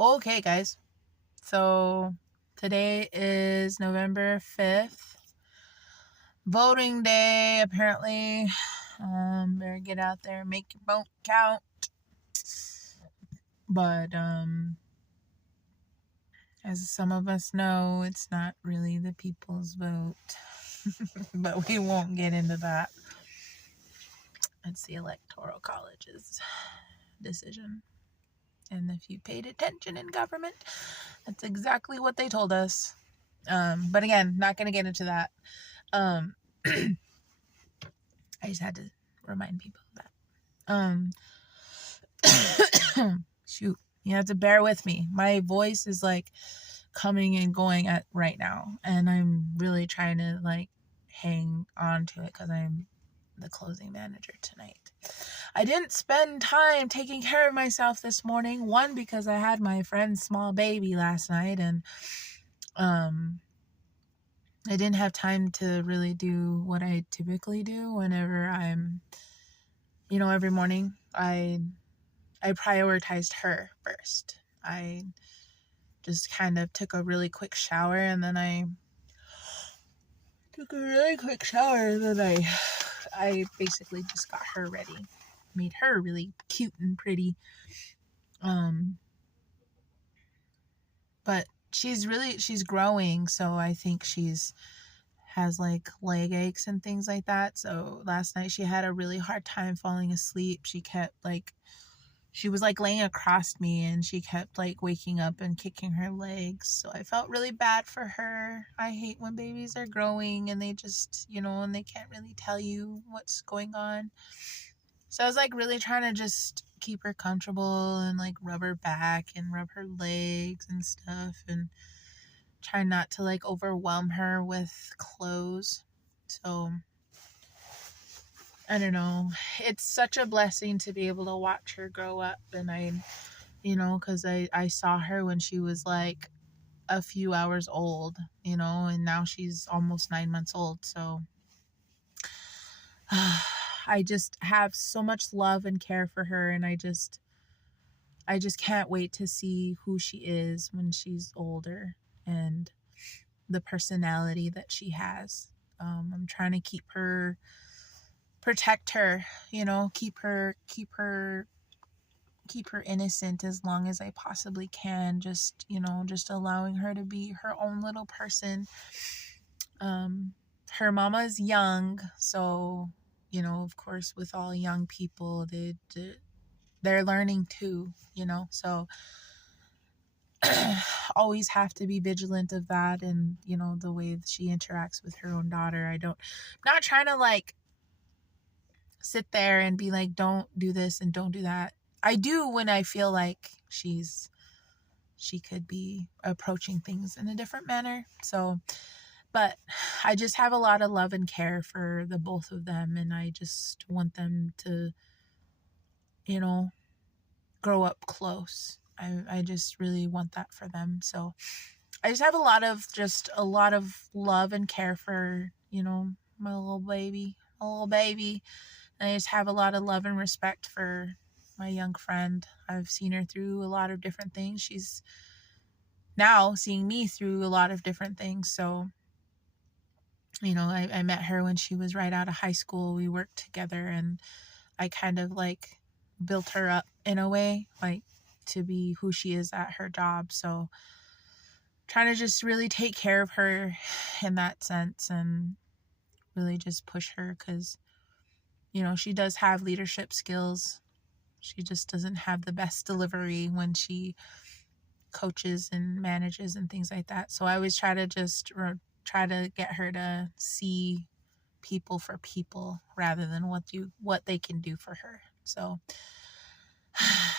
Okay, guys. So today is November 5th. Voting day, apparently. Better get out there, make your vote count. But as some of us know, it's not really the people's vote. But we won't get into that. It's the Electoral College's decision. And if you paid attention in government, that's exactly what they told us. But again, not going to get into that. I just had to remind people of that. Shoot, you have to bear with me. My voice is like coming and going at right now, and I'm really trying to like hang on to it because I'm the closing manager tonight. I didn't spend time taking care of myself this morning. One, because I had my friend's small baby last night, and I didn't have time to really do what I typically do whenever I'm, every morning. I prioritized her first. I just kind of took a really quick shower, and then I basically just got her ready. Made her really cute and pretty. But she's growing, so I think has like leg aches and things like that. So last night she had a really hard time falling asleep. She was like laying across me, and she kept like waking up and kicking her legs. So I felt really bad for her. I hate when babies are growing and they just, and they can't really tell you what's going on. So I was like really trying to just keep her comfortable and like rub her back and rub her legs and stuff, and try not to like overwhelm her with clothes. So I don't know. It's such a blessing to be able to watch her grow up. And because I saw her when she was like a few hours old, and now she's almost 9 months old. So I just have so much love and care for her. And I just can't wait to see who she is when she's older and the personality that she has. I'm trying to protect her, keep her innocent as long as I possibly can. Just allowing her to be her own little person. Her mama's young, so of course with all young people, they're learning too, so always have to be vigilant of that. And the way that she interacts with her own daughter, I'm not trying to like sit there and be like, don't do this and don't do that. I do when I feel like she could be approaching things in a different manner. So, but I just have a lot of love and care for the both of them, and I just want them to, grow up close. I just really want that for them. So I just have a lot of love and care for, my little baby. And I just have a lot of love and respect for my young friend. I've seen her through a lot of different things. She's now seeing me through a lot of different things. So, I met her when she was right out of high school. We worked together, and I kind of like built her up in a way, like to be who she is at her job. So trying to just really take care of her in that sense, and really just push her, because she does have leadership skills. She just doesn't have the best delivery when she coaches and manages and things like that. So I always try to get her to see people for people rather than what they can do for her. So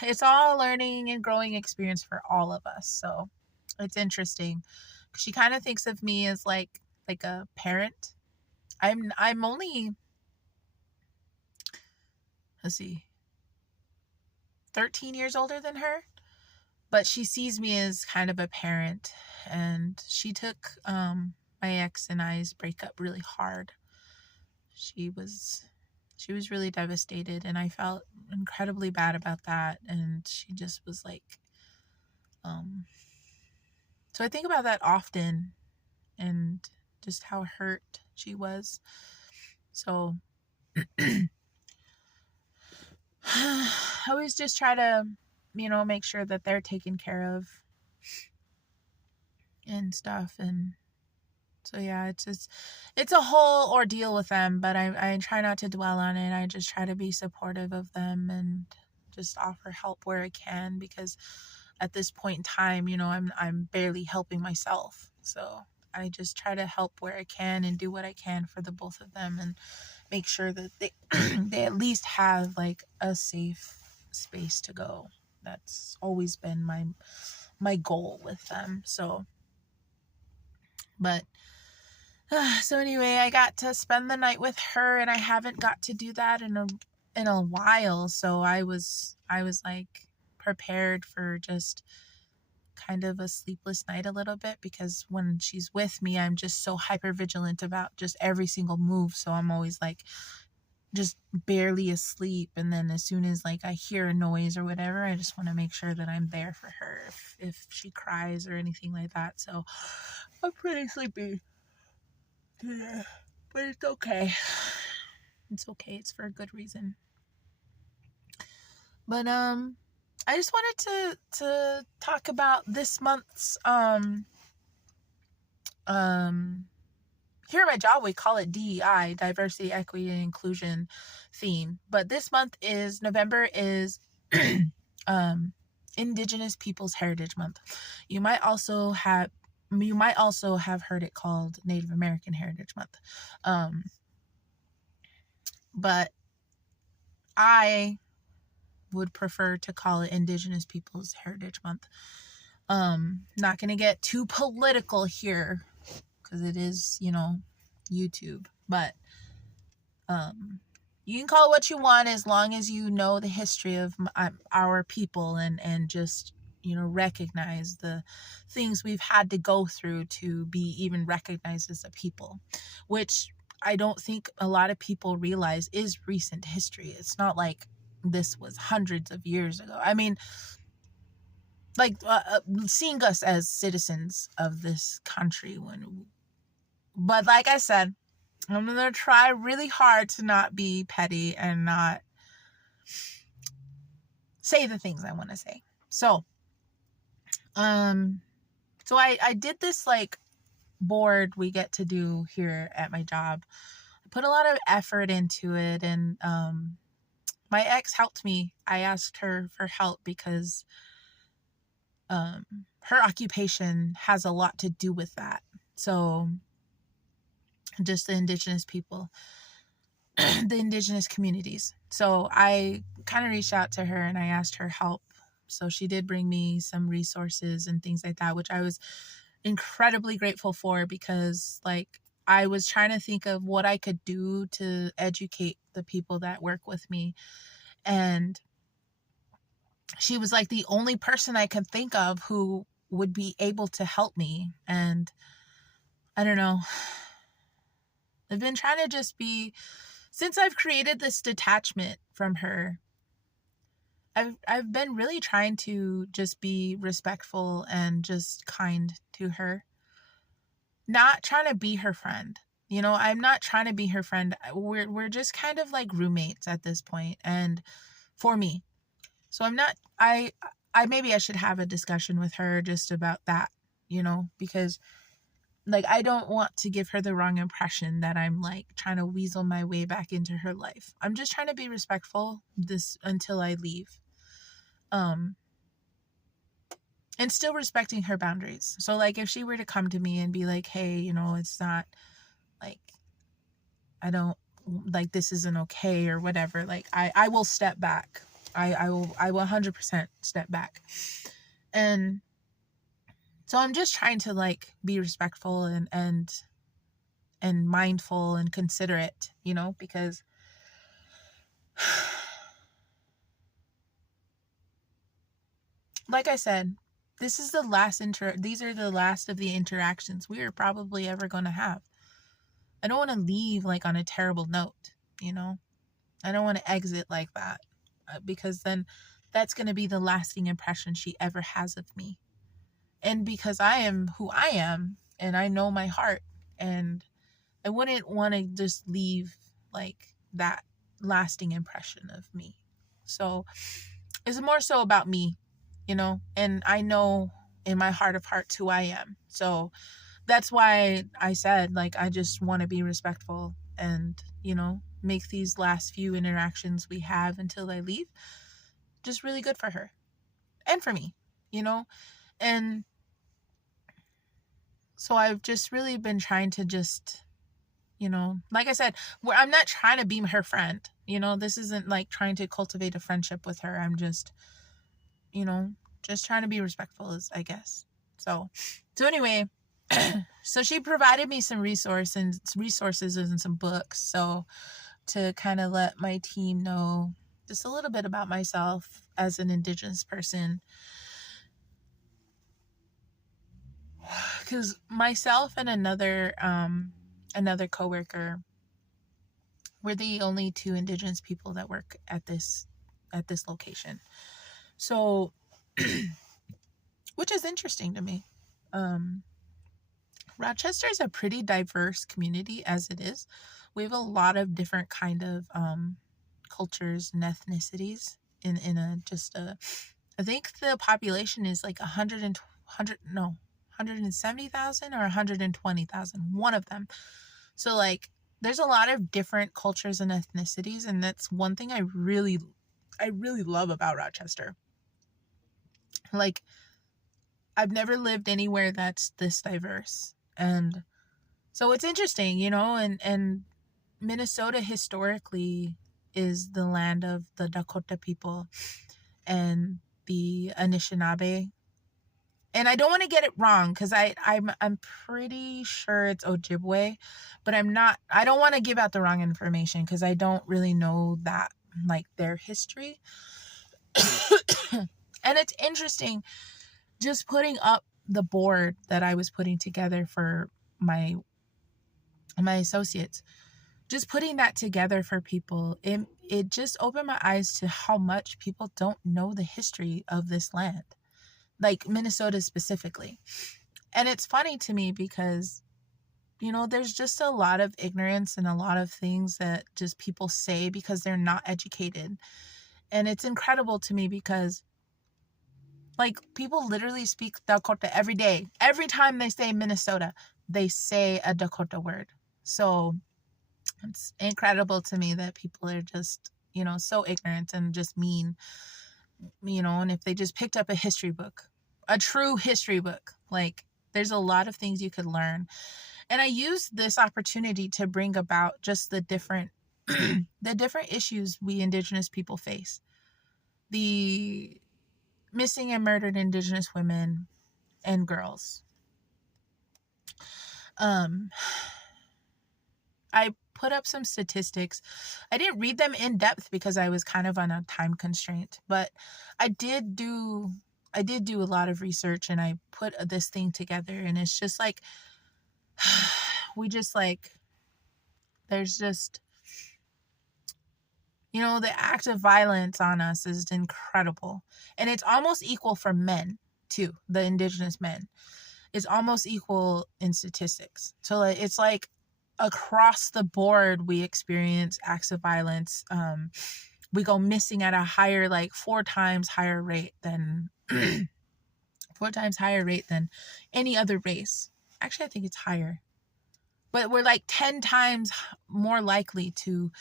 it's all a learning and growing experience for all of us. So it's interesting. She kind of thinks of me as like a parent. I'm only, let's see, 13 years older than her, but she sees me as kind of a parent. And she took my ex and I's breakup really hard. She was really devastated, and I felt incredibly bad about that. And she just was like So I think about that often, and just how hurt she was. So I always just try to, make sure that they're taken care of and stuff. And so yeah, it's a whole ordeal with them, but I try not to dwell on it. I just try to be supportive of them and just offer help where I can, because at this point in time, I'm barely helping myself. So I just try to help where I can and do what I can for the both of them, and make sure that they they at least have like a safe space to go. That's always been my goal with them. So, but so anyway, I got to spend the night with her, and I haven't got to do that in a while. So I was like prepared for just kind of a sleepless night a little bit, because when she's with me, I'm just so hyper vigilant about just every single move. So I'm always like just barely asleep, and then as soon as like I hear a noise or whatever, I just want to make sure that I'm there for her if she cries or anything like that. So I'm pretty sleepy. Yeah, but it's okay. It's okay. It's for a good reason. But I just wanted to talk about this month's here at my job we call it DEI, diversity, equity, and inclusion theme. But this month is November is Indigenous Peoples Heritage Month. You might also have heard it called Native American Heritage Month. But I would prefer to call it Indigenous Peoples Heritage Month. Not going to get too political here, because it is, YouTube. But you can call it what you want, as long as you know the history of our people, and just, recognize the things we've had to go through to be even recognized as a people, which I don't think a lot of people realize is recent history. It's not like this was hundreds of years ago. I mean, like seeing us as citizens of this country, but like I said, I'm gonna try really hard to not be petty and not say the things I want to say. So I did this like board we get to do here at my job. I put a lot of effort into it, and my ex helped me. I asked her for help because her occupation has a lot to do with that. So just the Indigenous people, the Indigenous communities. So I kind of reached out to her and I asked her help. So she did bring me some resources and things like that, which I was incredibly grateful for, because like I was trying to think of what I could do to educate the people that work with me. And she was like the only person I could think of who would be able to help me. And I don't know. I've been trying to just be, since I've created this detachment from her, I've been really trying to just be respectful and just kind to her. Not trying to be her friend. I'm not trying to be her friend. We're just kind of like roommates at this point, and for me. So I'm not, I maybe I should have a discussion with her just about that, because like I don't want to give her the wrong impression that I'm like trying to weasel my way back into her life. I'm just trying to be respectful until I leave. And still respecting her boundaries. So like if she were to come to me and be like, hey, it's not like, I don't like, this isn't okay or whatever, like I will step back. I will 100% step back. And so I'm just trying to like be respectful and mindful and considerate, because like I said, these are the last of the interactions we are probably ever going to have. I don't want to leave like on a terrible note, I don't want to exit like that, because then that's going to be the lasting impression she ever has of me. And because I am who I am and I know my heart, and I wouldn't want to just leave like that lasting impression of me. So it's more so about me, and I know in my heart of hearts who I am. So that's why I said, like, I just want to be respectful and, make these last few interactions we have until I leave just really good for her and for me, you know? And so I've just really been trying to just, like I said, where I'm not trying to be her friend, this isn't like trying to cultivate a friendship with her. I'm just, just trying to be respectful, is I guess. So anyway, so she provided me some resources and some books. So to kind of let my team know just a little bit about myself as an Indigenous person. Because myself and another coworker, we're the only two Indigenous people that work at this location. So, which is interesting to me. Rochester is a pretty diverse community as it is. We have a lot of different kind of cultures and ethnicities in I think the population is like 170,000 or 120,000, one of them. So like there's a lot of different cultures and ethnicities, and that's one thing I really love about Rochester. Like, I've never lived anywhere that's this diverse. And so it's interesting, and Minnesota historically is the land of the Dakota people and the Anishinaabe. And I don't want to get it wrong because I'm pretty sure it's Ojibwe, but I don't want to give out the wrong information because I don't really know that, like, their history. And it's interesting just putting up the board that I was putting together for my associates, just putting that together for people, it just opened my eyes to how much people don't know the history of this land, like Minnesota specifically. And it's funny to me because, there's just a lot of ignorance and a lot of things that just people say because they're not educated. And it's incredible to me because, like, people literally speak Dakota every day. Every time they say Minnesota, they say a Dakota word. So it's incredible to me that people are just, so ignorant and just mean, and if they just picked up a history book, a true history book, like, there's a lot of things you could learn. And I use this opportunity to bring about just the different issues we Indigenous people face. The missing and murdered Indigenous women and girls. I put up some statistics. I didn't read them in depth because I was kind of on a time constraint, but I did do a lot of research, and I put this thing together, and it's just like, there's just, the act of violence on us is incredible. And it's almost equal for men too. The Indigenous men, it's almost equal in statistics. So it's like across the board, we experience acts of violence. We go missing at a higher, like 4 times higher rate than 4 times higher rate than any other race. Actually, I think it's higher, but we're like 10 times more likely to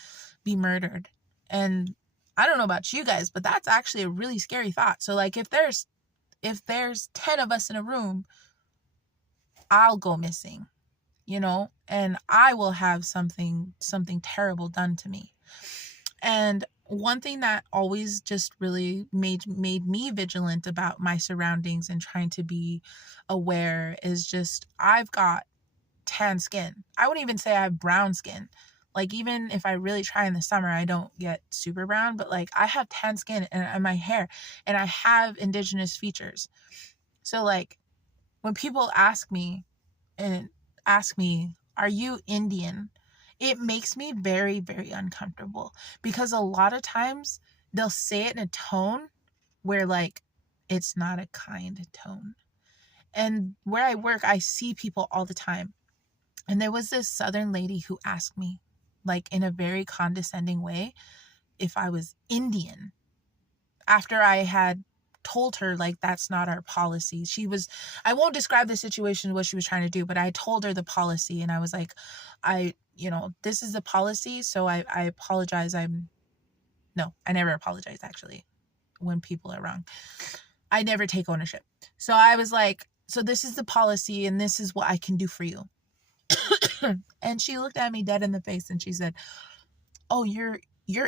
be murdered. And I don't know about you guys, but that's actually a really scary thought. So like, if there's 10 of us in a room, I'll go missing, and I will have something terrible done to me. And one thing that always just really made me vigilant about my surroundings and trying to be aware is just, I've got tan skin. I wouldn't even say I have brown skin. Like, even if I really try in the summer, I don't get super brown, but like, I have tan skin and my hair, and I have Indigenous features. So like, when people ask me, are you Indian? It makes me very, very uncomfortable because a lot of times they'll say it in a tone where, like, it's not a kind tone. And where I work, I see people all the time. And there was this Southern lady who asked me, like in a very condescending way, if I was Indian, after I had told her like that's not our policy. I won't describe the situation, what she was trying to do, but I told her the policy, and I was like, this is the policy, so I apologize. No, I never apologize actually when people are wrong. I never take ownership. So I was like, so this is the policy and this is what I can do for you. And she looked at me dead in the face and she said, "Oh, you're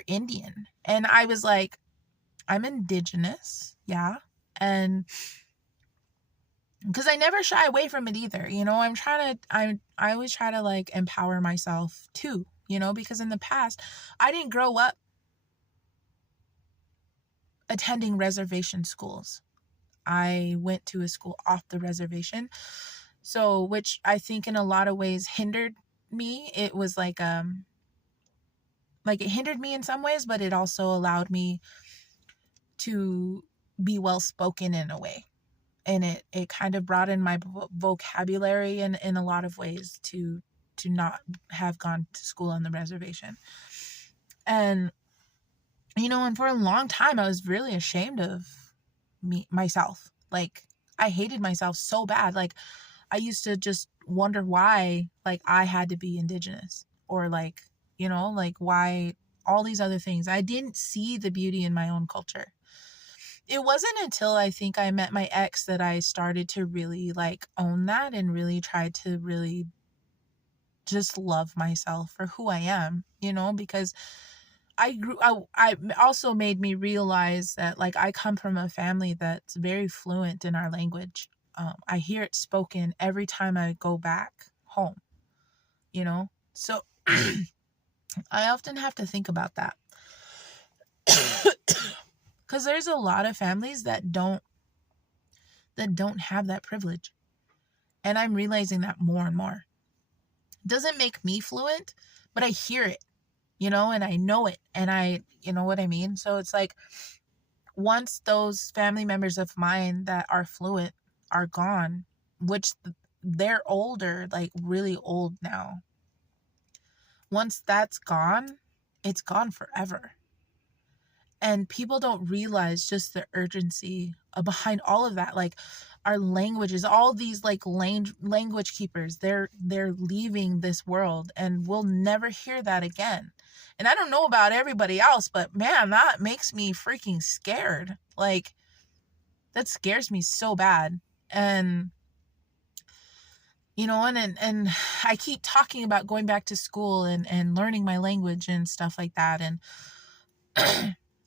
Indian." And I was like, "I'm Indigenous." Yeah. And because I never shy away from it either. I always try to like empower myself too, because in the past I didn't grow up attending reservation schools. I went to a school off the reservation. So, which I think in a lot of ways hindered me. It was like it hindered me in some ways, but it also allowed me to be well spoken in a way. And it kind of broadened my vocabulary in a lot of ways to not have gone to school on the reservation. And and for a long time I was really ashamed of myself. Like, I hated myself so bad. Like, I used to just wonder why, like, I had to be Indigenous, or like, why all these other things. I didn't see the beauty in my own culture. It wasn't until I think I met my ex that I started to really like own that and really try to really just love myself for who I am, because I also made me realize that, like, I come from a family that's very fluent in our language. I hear it spoken every time I go back home, so I often have to think about that. Because there's a lot of families that don't have that privilege. And I'm realizing that more and more. It doesn't make me fluent, but I hear it, and I know it, and you know what I mean? So it's like, once those family members of mine that are fluent are gone, which they're older, like really old now. Once that's gone, it's gone forever. And people don't realize just the urgency behind all of that. Like, our languages, all these like language keepers, they're leaving this world, and we'll never hear that again. And I don't know about everybody else, but man, that makes me freaking scared. Like, that scares me so bad. And and I keep talking about going back to school and learning my language and stuff like that. And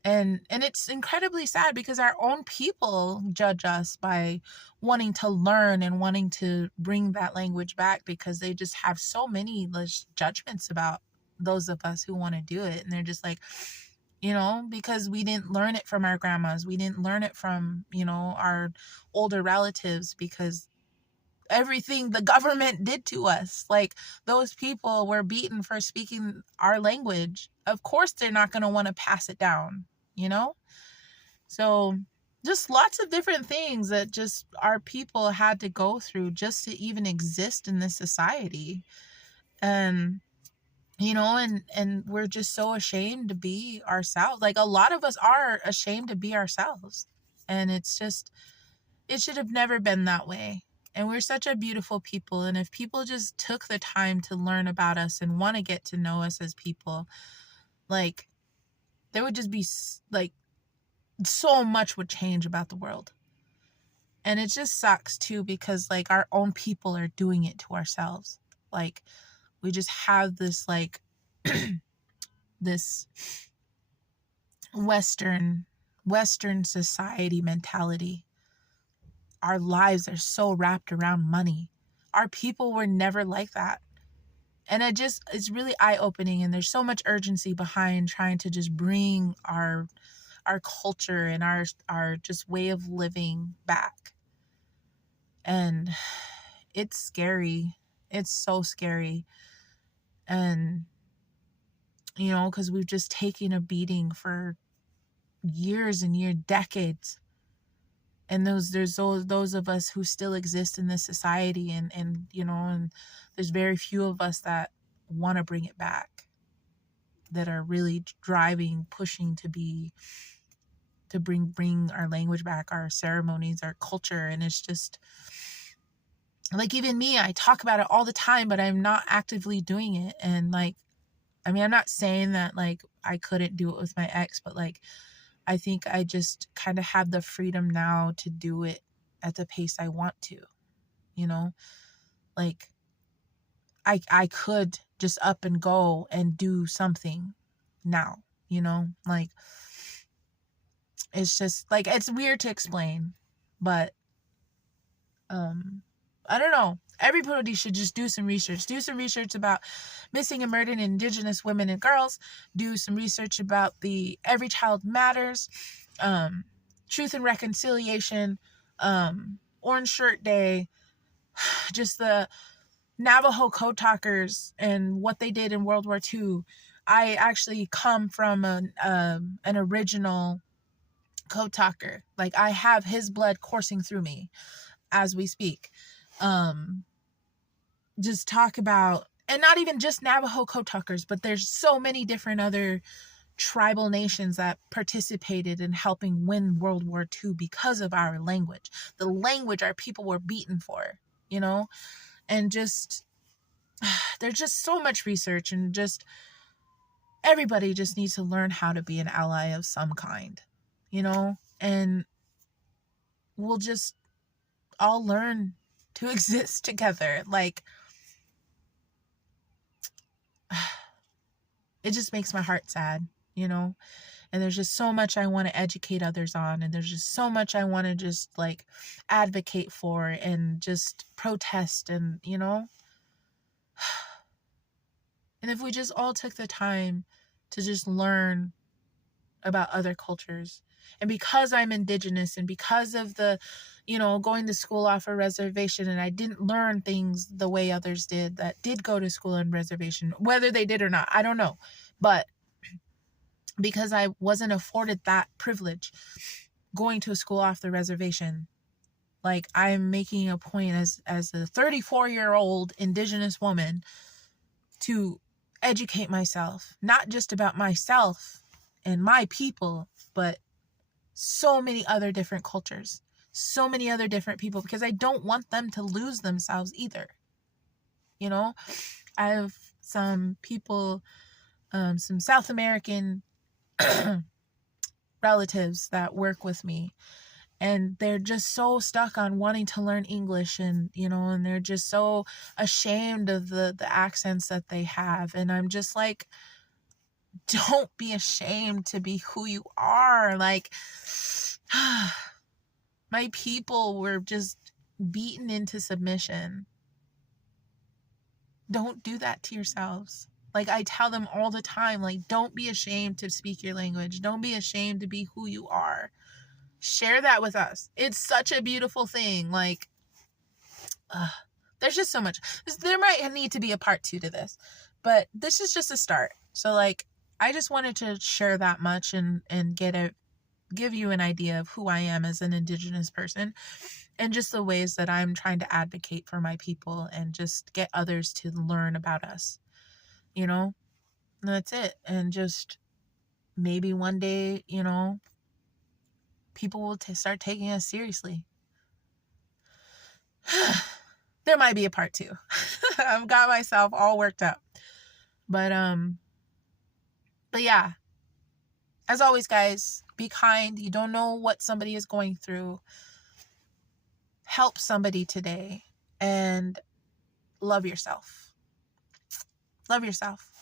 and it's incredibly sad because our own people judge us by wanting to learn and wanting to bring that language back, because they just have so many judgments about those of us who want to do it. And they're just like, because we didn't learn it from our grandmas, we didn't learn it from our older relatives, because everything the government did to us, like, those people were beaten for speaking our language. Of course they're not going to want to pass it down, so just lots of different things that just our people had to go through just to even exist in this society. And and we're just so ashamed to be ourselves. Like, a lot of us are ashamed to be ourselves, and it's just, it should have never been that way. And we're such a beautiful people. And if people just took the time to learn about us and want to get to know us as people, like, there would just be like, so much would change about the world. And it just sucks too, because like, our own people are doing it to ourselves. Like, we just have this like this Western society mentality. Our lives are so wrapped around money. Our people were never like that. And it's really eye-opening, and there's so much urgency behind trying to just bring our culture and our just way of living back. And it's scary. It's so scary. And because we've just taken a beating for years and decades. And there's those of us who still exist in this society, and and there's very few of us that want to bring it back, that are really driving, pushing to bring our language back, our ceremonies, our culture. And it's just like, even me, I talk about it all the time, but I'm not actively doing it. And like, I mean, I'm not saying that like I couldn't do it with my ex, but like, I think I just kind of have the freedom now to do it at the pace I want to, like I could just up and go and do something now, like, it's just like, it's weird to explain, but I don't know. Everybody should just do some research. Do some research about missing and murdered Indigenous women and girls. Do some research about the Every Child Matters, Truth and Reconciliation, Orange Shirt Day, just the Navajo code talkers and what they did in World War II. I actually come from an original code talker. Like, I have his blood coursing through me as we speak. Just talk about, and not even just Navajo code talkers, but there's so many different other tribal nations that participated in helping win World War II because of our language, the language our people were beaten for, and just, there's just so much research, and just everybody just needs to learn how to be an ally of some kind, and we'll just all learn to exist together. Like, it just makes my heart sad, and there's just so much I want to educate others on, and there's just so much I want to just like advocate for and just protest, and and if we just all took the time to just learn about other cultures. And because I'm Indigenous, and because of the, going to school off a reservation, and I didn't learn things the way others did that did go to school on reservation, whether they did or not, I don't know. But because I wasn't afforded that privilege, going to a school off the reservation, like, I'm making a point as a 34-year-old Indigenous woman to educate myself, not just about myself and my people, but so many other different cultures, so many other different people, because I don't want them to lose themselves either. I have some people, some South American relatives that work with me, and they're just so stuck on wanting to learn English, and and they're just so ashamed of the accents that they have. And I'm just like, don't be ashamed to be who you are. Like, my people were just beaten into submission. Don't do that to yourselves. Like, I tell them all the time, like, don't be ashamed to speak your language. Don't be ashamed to be who you are. Share that with us. It's such a beautiful thing. Like, there's just so much. There might need to be a part 2 to this, but this is just a start. So like, I just wanted to share that much and give you an idea of who I am as an Indigenous person, and just the ways that I'm trying to advocate for my people and just get others to learn about us, and that's it. And just maybe one day, people will start taking us seriously. There might be a part 2. I've got myself all worked up. But yeah, as always, guys, be kind. You don't know what somebody is going through. Help somebody today, and love yourself. Love yourself.